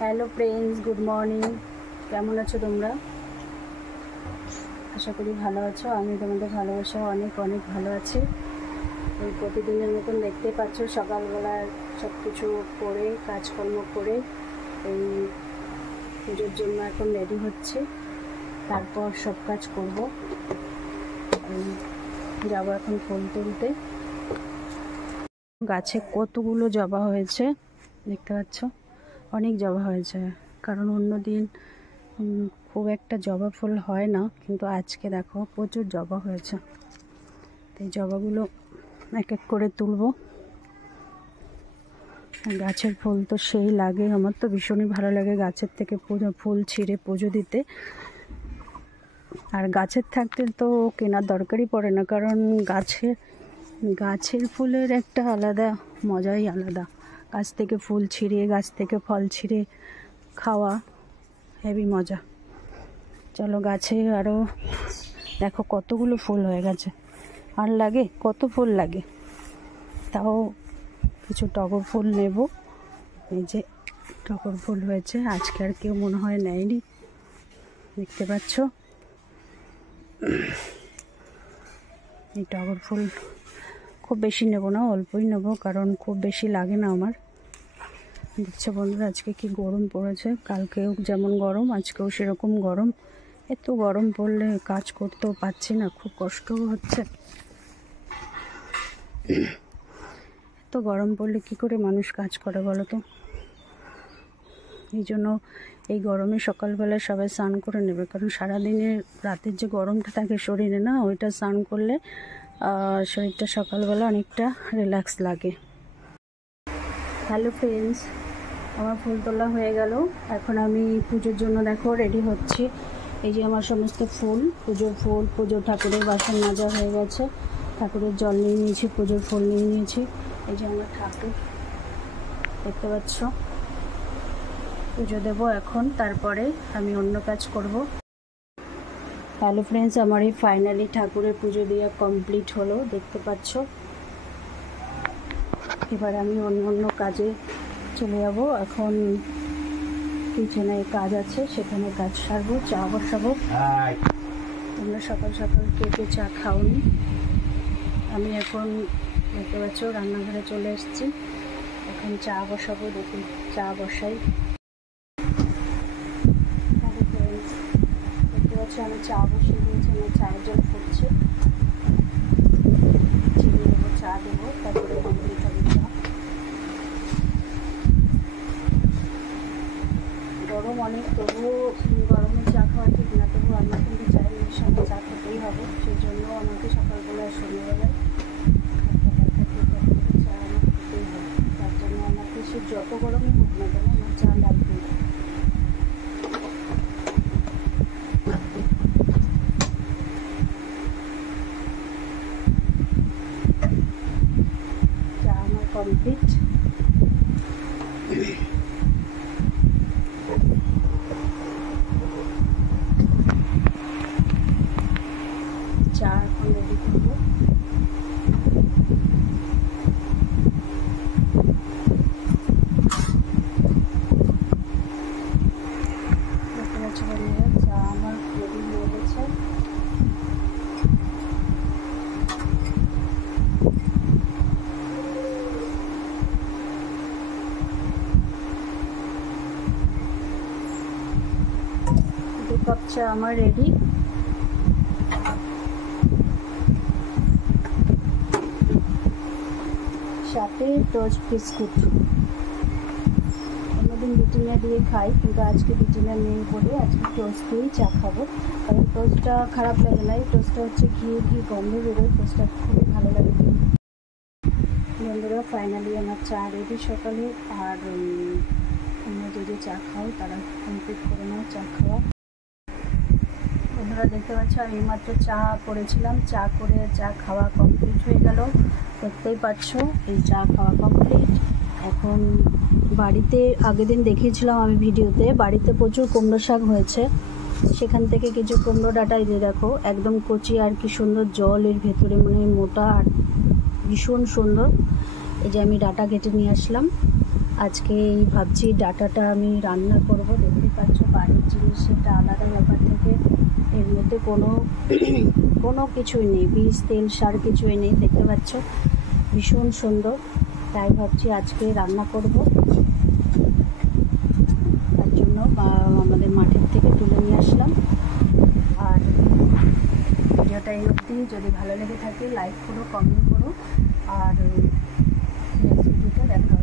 Hello friends, good morning. কেমন আছো তোমরা? আশা করি ভালো আছো। আমি তোমাদের ভালোবাসা অনেক অনেক ভালো আছি। এই প্রতিদিনের মতন দেখতে পাচ্ছ সকালবেলার সব কিছু করে কাজকর্ম করে এই পুজোর জন্য এখন রেডি হচ্ছে। তারপর সব কাজ করব। যাবো এখন ফুল তুলতে। গাছে কতগুলো জবা হয়েছে দেখতে পাচ্ছ, অনেক জবা হয়েছে। কারণ অন্যদিন খুব একটা জবা ফুল হয় না, কিন্তু আজকে দেখো প্রচুর জবা হয়েছে। এই জবাগুলো এক এক করে তুলব। গাছের ফুল তো সেই লাগে, আমার তো ভীষণই ভালো লাগে গাছের থেকে ফুল ছিঁড়ে পুজো দিতে। আর গাছের থাকতে তো কেনার দরকারই পড়ে না, কারণ গাছের ফুলের একটা আলাদা মজাই আলাদা। গাছ থেকে ফুল ছিঁড়ে, গাছ থেকে ফল ছিঁড়ে খাওয়া হেভি মজা। চলো, গাছে আরও দেখো কতগুলো ফুল হয়ে গেছে। আর লাগে কত ফুল লাগে, তাও কিছু টগর ফুল নেব। এই যে টগর ফুল হয়েছে, আজকে আর কেউ মনে হয় নেয়নি, দেখতে পাচ্ছ। এই টগর ফুল খুব বেশি নেব না, অল্পই নেব, কারণ খুব বেশি লাগে না আমার। দেখছো বন্ধুরা, আজকে কি গরম পড়েছে। কালকেও যেমন গরম, আজকেও সেরকম গরম। এত গরম পড়লে কাজ করতেও পারছি না, খুব কষ্টও হচ্ছে। এত গরম পড়লে কি করে মানুষ কাজ করে বলো তো? এই জন্য এই গরমে সকালবেলা সবাই স্নান করে নেবে, কারণ সারাদিনে রাতের যে গরমটা থাকে শরীরে না, ওইটা স্নান করলে শরীরটা সকালবেলা অনেকটা রিল্যাক্স লাগে। হ্যালো ফ্রেন্ডস, আমার ফুল তোলা হয়ে গেল। এখন আমি পুজোর জন্য দেখো রেডি হচ্ছি। এই যে আমার সমস্ত ফুল, পুজোর ফুল, পুজোর ঠাকুরের বাসন মাজা হয়ে গেছে, ঠাকুরের জল নিয়ে নিয়েছি, পুজোর ফুল নিয়ে নিয়েছি। এই যে আমার ঠাকুর দেখতে পাচ্ছ। পুজো দেবো এখন, তারপরে আমি অন্য কাজ করব। হ্যালো ফ্রেন্ডস, আমার এই ফাইনালি ঠাকুরের পুজো দেওয়া কমপ্লিট হলো, দেখতে পাচ্ছ। এবার আমি অন্য কাজে চলে যাব। এখন কিচেনে কাজ আছে, সেখানে কাজ সারবো, চা বসাবো। তোমরা সকাল সকাল কে চা খাওনি? আমি এখন দেখতে পাচ্ছ রান্নাঘরে চলে এসেছি। এখন চা বসাবো, দেখি চা বসাই। দেখতে পাচ্ছ আমি চা বসিয়ে দিয়েছি, আমার চায়ের জল ফুটছে। চিনি দেবো, চা দেবো, তারপরে কমপ্লিট হবে চা। গরম অনেক, তবুও গরমে চা খাওয়া ঠিক না, তবু আমার কিন্তু চায়ের সঙ্গে চা খেতেই হবে। সেই জন্য আমাকে সকালবেলায় সন্ধ্যাবেলায় চা আমার খেতেই হবে। তার জন্য আমাকে সে যত গরমই হোক না কেন, আমার চা লাগবে। চা আমার কমপ্লিট। চা এখন রেডি করবো। দেখতে পাচ্ছি বন্ধুরা, চা আমার রেডি হয়ে গেছে। দু কাপ চা আমার রেডি। সাথে টোস্ট বিস্কুট। অন্যদিন বিটিনা দিয়ে খাই, কিন্তু আজকে বিটিনা নেই বলে আজকে টোস্ট দিয়েই চা খাবো। কারণ টোস্টটা খারাপ লাগে না, এই টোস্টটা হচ্ছে ঘি গন্ধ বেরোয়, টোস্টটা খুবই ভালো লাগে। বন্ধুরা, ফাইনালি আমার চা রেডি সকালে। আর তোমরা যে চা খাও তারা কমপ্লিট করে নাও চা খাওয়া। বন্ধুরা দেখতে পাচ্ছ, আমি এইমাত্র চা করেছিলাম, চা করে চা খাওয়া কমপ্লিট হয়ে গেল। দেখতেই পাচ্ছ এই চা খাওয়া কমপ্লিট। এখন বাড়িতে আগের দিন দেখিয়েছিলাম আমি ভিডিওতে, বাড়িতে প্রচুর কুমড়ো শাক হয়েছে, সেখান থেকে কিছু কুমড়ো ডাঁটা দিয়ে দেখো একদম কচি, আর কি সুন্দর জল এর ভেতরে, মানে মোটা আর ভীষণ সুন্দর। এই যে আমি ডাঁটা কেটে নিয়ে আসলাম, আজকে এই ভাবছি ডাটাটা আমি রান্না করব। দেখতে পাচ্ছ বাড়ির জিনিস, এটা আলাদা ব্যাপার থেকে এর মধ্যে কোনো কিছুই নেই, বীজ তেল সার কিছুই নেই। দেখতে পাচ্ছ ভীষণ সুন্দর, তাই ভাবছি আজকে রান্না করব। তার জন্য আমাদের মাঠের থেকে তুলে নিয়ে আসলাম। আর ভিডিওটা এই অবধি, যদি ভালো লেগে থাকে লাইক করো, কমেন্ট করো, আর নেক্সট ভিডিওতে দেখা